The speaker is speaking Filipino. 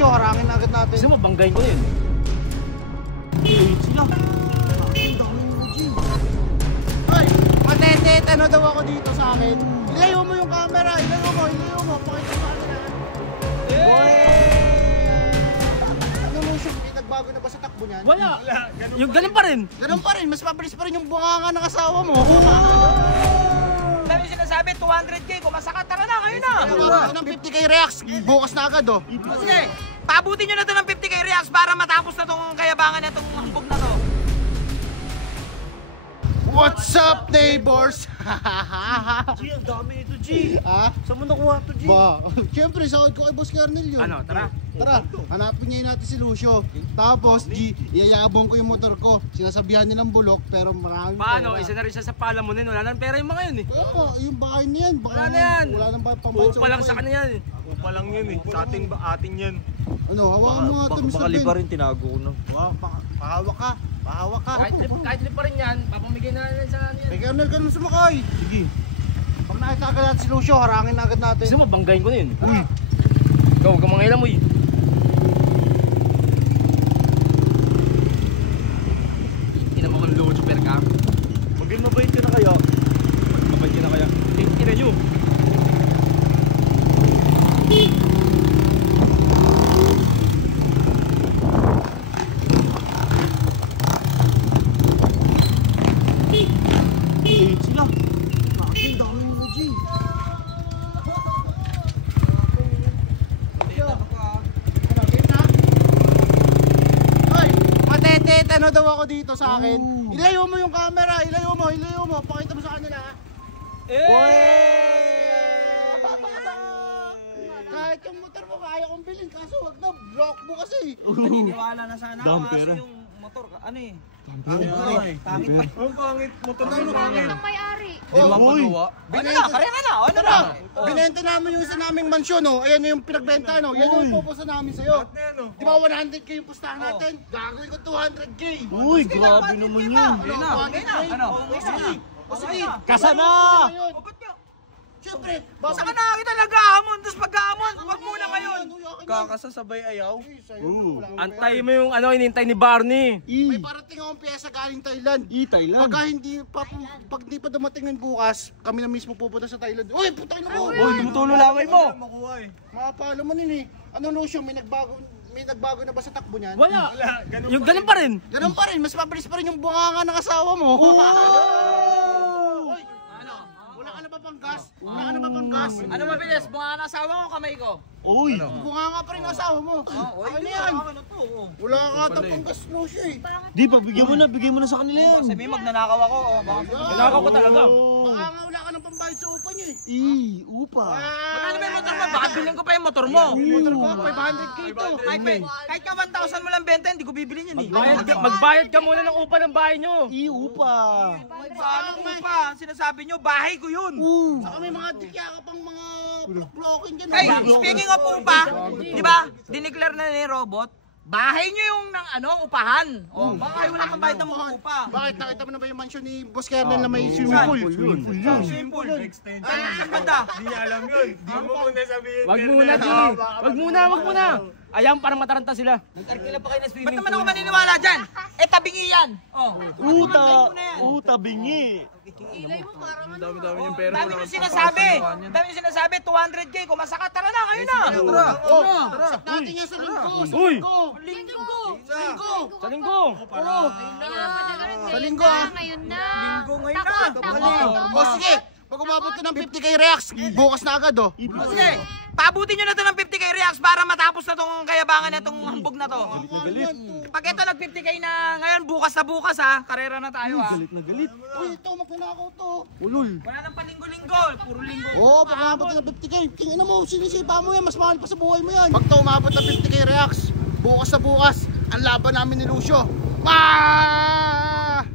Lucio, harangin na agad natin. Gusto mo, banggain ko yun. Sila. Ang dami mo, G. Ay, matetet, ano daw ako dito sa akin? Ilayo mo yung camera, ilayo mo. Pakita mo ano na. Ano Lucio, may nagbago na ba sa takbo niyan? Wala. Yung ganun pa rin. Ganun pa rin, mas mabilis pa rin yung bunganga ng asawa mo. Dami sinasabi, 200k, kung masaka, tara na, ngayon na! Ito ng 50k reacts, bukas na agad oh. Sige, pabutin nyo na ito ng 50k reacts para matapos na itong kayabangan na itong hambog na to. What's up, neighbors? G, ang dami ito, G. Ha? Saan mo nakuha ito, G? Ba, siyempre, sahod ko kay Boss Kernel yun. Ano, tara. Tara, hanapin niya natin si Lucio. Tapos, G, iyayabong ko yung motor ko. Sinasabihan nilang bulok, pero maraming Paano? pera. Isa na rin siya sa palamunin. Wala nang pera yung mga yun eh. Oo, yung bahay na yan. Wala na yan. Wala nang pambayad Upa lang sa kanya yan eh. Upa lang yun eh. Sa atin yan. Ano, hawakan mo nga ito, Mr. Baka Ben. liba rin tinago ko na. Pahawak ka. Pahawak ka. Kahit pa rin yan, papamigay na rin sa ano yan. May Kernel ka naman sumakay. Sige. Pag nakita agad natin si Lucio, harangin na agad natin. Gusto mo, banggain ko na yun. Uy. Ikaw, huwag kang mga ilam, uy. Ina mo kang load super ka. Maging mabait ka na kaya. Mabait ka na kaya. Ina nyo. Sila. Ang dami mo, G. Ay, matetet, ano daw ako dito sa akin? Ilayo mo yung camera, ilayo mo. Pakita mo sa kanila. Kahit yung motor mo kaya kong bilhin, kaso wag na, block mo kasi. Naniniwala na sana Dami ako pera. kasi yung motor, ano eh. Pangit pa. Ang pangit. Motor na yung pangit. Ang may-ari. Di mapagawa. Ano na, karera na, ano na? Binenta namin yung isa naming mansyon, oh. Ayan yung pinagbenta, no? Yan yung pupusta namin sa'yo. Di ba 100k yung pustahan natin? Gagawin ko 200k. Uy, grabe naman yun. Ano? O sige, Kasa na! ngayon. O, ba't nyo? Siyempre, Saka na kita nag-ahamon, tapos pag-ahamon, wag muna ngayon. Kakasasabay ayaw. Antay mo yung ano, inintay ni Barney. May parating akong pyesa galing Thailand. Thailand. Pag di pa dumating ng bukas, kami na mismo pupunta sa Thailand. Uy, putang na mo! Uy, tumutulo laway mo. Makapalo mo nun eh. Ano Lucio, may nagbago na ba sa takbo niyan? Wala. Yung ganun pa rin. Ganun pa rin, mas mabilis pa rin yung bunganga ng asawa mo. Uy, wala ka na ba pang gas? Wala ka na ba pang gas? Ano mabilis? Bunga na asawa ko, kamay ko. Uy. Bunganga pa rin ang asawa mo. Ano yan? Wala ka ata pang gas, Lucio eh. Di pa, bigyan mo na sa kanila yan. Sabi magnanakaw ako. Nalakaw ko talaga. Baka nga wala ka ng pambayad sa upa niyo eh. Upa. Magkano ba yung motor mo? Baka bilhin ko pa yung motor mo. Motor ko, 500k ito. Kahit ka 1,000 mo lang benta, hindi ko bibilin yan eh. Magbayad ka muna ng upa ng bahay nyo. Upa. Paano mo pa? Sinasabi nyo, bahay ko yun. Saka may mga dikya ka pang mga blok-blokin dyan. Hey, speaking of upa, di ba? Dineclare na ni Robot, bahay nyo yung ng upahan. O, baka kayo walang pambayad ng mga upa. Bakit? Nakita mo na ba yung mansion ni Boss Kernel na may swimming pool? Swimming pool. Saan banda? Di niya alam yun. Di mo muna sabihin. Wag muna, G. Wag muna. Ayan, parang mataranta sila. Ba't naman ako maniniwala dyan? Eh, tabingi yan. Oh. Uta bingi. Ilay mo parang ano. Dami nyo sinasabi, 200k, kung masaka, tara na, ngayon na. Sat natin yan sa linggo. Uy! Sa linggo. Sa linggo. Sa linggo ah. Ngayon na. O sige, pag umabot ka ng 50k reacts, bukas na agad oh. Sige, pabutin nyo na ito ng 50k reacts para matapos na itong kayabangan na itong hambog na to. Pag ito nag 50k na ngayon, bukas ha, karera na tayo ha. Galit. Uy, ito, magnanakaw to. Ulul. Wala nang palinggo-linggo, puro linggo. Oo, pag umabot ka ng 50k, tingnan mo, sinisipa mo yan, mas mahal pa sa buhay mo yan. Pag ito umabot ng 50k reacts, bukas na bukas, ang laban namin ni Lucio.